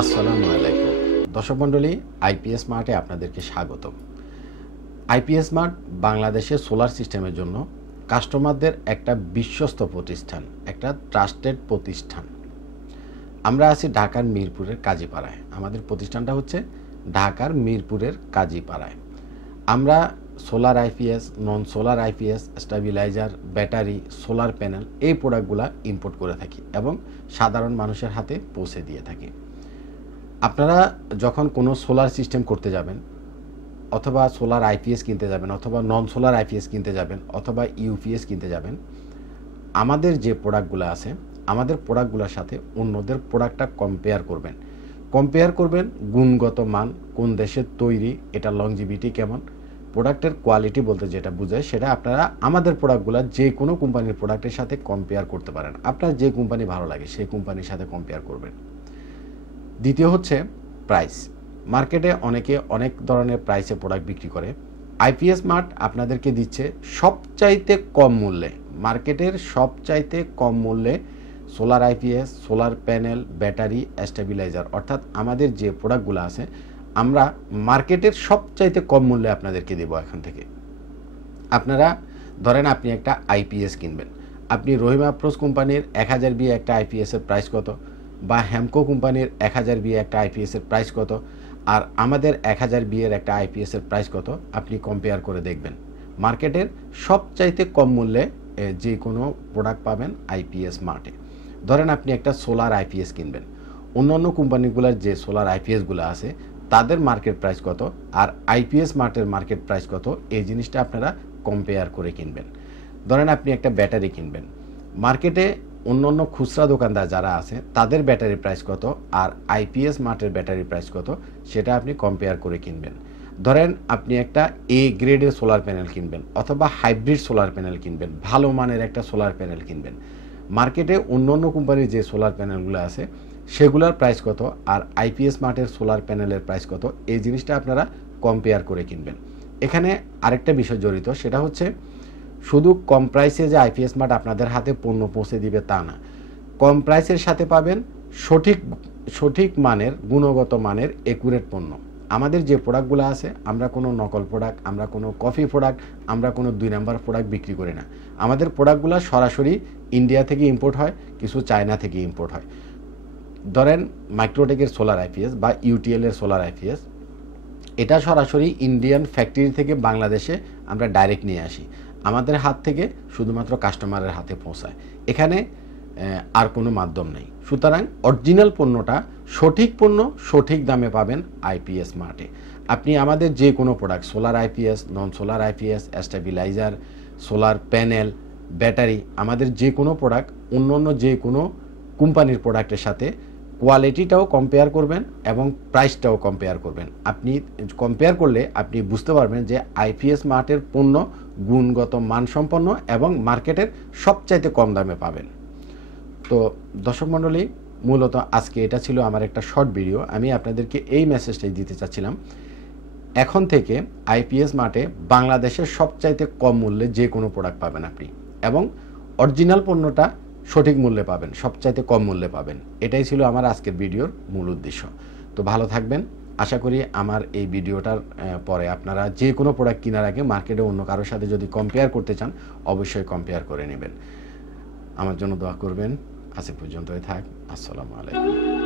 আসসালামু আলাইকুম দর্শক মণ্ডলী, আইপিএস মার্টে আপনাদেরকে স্বাগতম। আইপিএস মার্ট বাংলাদেশের সোলার সিস্টেমের জন্য কাস্টমারদের একটা বিশ্বস্ত প্রতিষ্ঠান, একটা ট্রাস্টেড প্রতিষ্ঠান। আমরা আছি ঢাকার মিরপুরের কাজীপাড়ায়। আমাদের প্রতিষ্ঠানটা হচ্ছে ঢাকার মিরপুরের কাজীপাড়ায়। আমরা সোলার আইপিএস, নন solar IPS, stabiliser, battery, solar panel এই প্রোডাক্টগুলো ইম্পোর্ট করে থাকি এবং সাধারণ মানুষের হাতে পৌঁছে দিয়ে থাকি। আপনারা যখন কোনো সোলার সিস্টেম করতে যাবেন, অথবা সোলার আইপিএস কিনতে যাবেন, অথবা নন সোলার আইপিএস কিনতে যাবেন, অথবা ইউপিএস কিনতে যাবেন, আমাদের যে প্রোডাক্টগুলো আছে, আমাদের প্রোডাক্টগুলোর সাথে অন্যদের প্রোডাক্টটা কম্পেয়ার করবেন গুণগত মান, কোন দেশের তৈরি, এটা লংজিভিটি কেমন, প্রোডাক্টের কোয়ালিটি বলতে যেটা বোঝায় সেটা আপনারা আমাদের প্রোডাক্টগুলো যে কোনো কোম্পানির প্রোডাক্টের সাথে কম্পেয়ার করতে পারেন। আপনার যে কোম্পানি ভালো লাগে সেই কোম্পানির সাথে কম্পেয়ার করবেন। দ্বিতীয় হচ্ছে প্রাইস। মার্কেটে অনেকে অনেক ধরনের প্রাইসে প্রোডাক্ট বিক্রি করে। আইপিএস মার্ট আপনাদেরকে দিচ্ছে সবচাইতে কম মূল্যে, মার্কেটের সবচাইতে কম মূল্যে solar IPS, solar panel, battery, stabiliser, অর্থাৎ আমাদের যে প্রোডাক্টগুলো আছে আমরা মার্কেটের সবচাইতে কম মূল্যে আপনাদেরকে দেব। এখন থেকে আপনারা ধরেন আপনি একটা আইপিএস কিনবেন, আপনি রহিম আফরোজ কোম্পানির 1000 বিয়ে একটা আইপিএসের প্রাইস কত, বা হ্যামকো কোম্পানির 1000 বিয়ে একটা আইপিএসের প্রাইস কত, আর আমাদের 1000 বিয়ের একটা আইপিএসের প্রাইস কত, আপনি কম্পেয়ার করে দেখবেন। মার্কেটের সবচাইতে কম মূল্যে যে কোনো প্রোডাক্ট পাবেন আইপিএস মার্টে। ধরেন আপনি একটা সোলার আইপিএস কিনবেন, অন্যান্য কোম্পানিগুলোর যে সোলার আইপিএসগুলো আছে তাদের মার্কেট প্রাইস কত আর আইপিএস মার্টের মার্কেট প্রাইস কত, এই জিনিসটা আপনারা কম্পেয়ার করে কিনবেন। ধরেন আপনি একটা ব্যাটারি কিনবেন, মার্কেটে অন্যান্য খুচরা দোকানদার যারা আছে তাদের ব্যাটারি প্রাইস কত আর আইপিএস মার্টের ব্যাটারি প্রাইস কত, সেটা আপনি কম্পেয়ার করে কিনবেন। ধরেন আপনি একটা এ গ্রেডের সোলার প্যানেল কিনবেন, অথবা হাইব্রিড সোলার প্যানেল কিনবেন, ভালো মানের একটা সোলার প্যানেল কিনবেন। মার্কেটে অন্যান্য কোম্পানির যে সোলার প্যানেলগুলো আছে সেগুলোর প্রাইস কত আর আইপিএস মার্টের সোলার প্যানেলের প্রাইস কত, এই জিনিসটা আপনারা কম্পেয়ার করে কিনবেন। এখানে আরেকটা বিষয় জড়িত, সেটা হচ্ছে শুধু কম প্রাইসে যে আইপিএস মার্ট আপনাদের হাতে পণ্য পৌঁছে দিবে তা না, কম প্রাইসের সাথে পাবেন সঠিক মানের, গুণগত মানের একুরেট পণ্য। আমাদের যে প্রোডাক্টগুলো আছে, আমরা কোনো নকল প্রোডাক্ট, আমরা কোনো কপি প্রোডাক্ট, আমরা কোনো 2 নাম্বার প্রোডাক্ট বিক্রি করি না। আমাদের প্রোডাক্টগুলো সরাসরি ইন্ডিয়া থেকে ইম্পোর্ট হয়, কিছু চায়না থেকে ইম্পোর্ট হয়। ধরেন মাইক্রোটেকের সোলার আইপিএস বা ইউটিএল এর সোলার আইপিএস, এটা সরাসরি ইন্ডিয়ান ফ্যাক্টরি থেকে বাংলাদেশে আমরা ডাইরেক্ট নিয়ে আসি, আমাদের হাত থেকে শুধুমাত্র কাস্টমারের হাতে পৌঁছায়। এখানে আর কোনো মাধ্যম নেই। সুতরাং অরিজিনাল পণ্যটা, সঠিক পণ্য সঠিক দামে পাবেন আইপিএস মার্টে। আপনি আমাদের যে কোনো প্রোডাক্ট, সোলার আইপিএস, নন solar IPS, stabiliser, solar panel, battery, আমাদের যে কোনো প্রোডাক্ট অন্য যে কোনো কোম্পানির প্রোডাক্টের সাথে কোয়ালিটিটাও কম্পেয়ার করবেন এবং প্রাইসটাও কম্পেয়ার করবেন। আপনি কম্পেয়ার করলে আপনি বুঝতে পারবেন যে আইপিএস মার্টের পণ্য গুণগত মানসম্পন্ন এবং মার্কেটের সবচাইতে কম দামে পাবেন। তো দর্শক মণ্ডলী, মূলত আজকে এটা ছিল আমার একটা শর্ট ভিডিও। আমি আপনাদেরকে এই মেসেজটাই দিতে চাচ্ছিলাম, এখন থেকে আইপিএস মার্টে বাংলাদেশের সবচাইতে কম মূল্যে যে কোনো প্রোডাক্ট পাবেন আপনি, এবং অরিজিনাল পণ্যটা সঠিক মূল্যে পাবেন, সবচাইতে কম মূল্যে পাবেন। এটাই ছিল আমার আজকের ভিডিওর মূল উদ্দেশ্য। তো ভালো থাকবেন। আশা করি আমার এই ভিডিওটার পরে আপনারা যে কোনো প্রোডাক্ট কেনার আগে মার্কেটে অন্য কারোর সাথে যদি কম্পেয়ার করতে চান, অবশ্যই কম্পেয়ার করে নেবেন। আমার জন্য দোয়া করবেন। আজ পর্যন্তই থাক। আসসালামু আলাইকুম।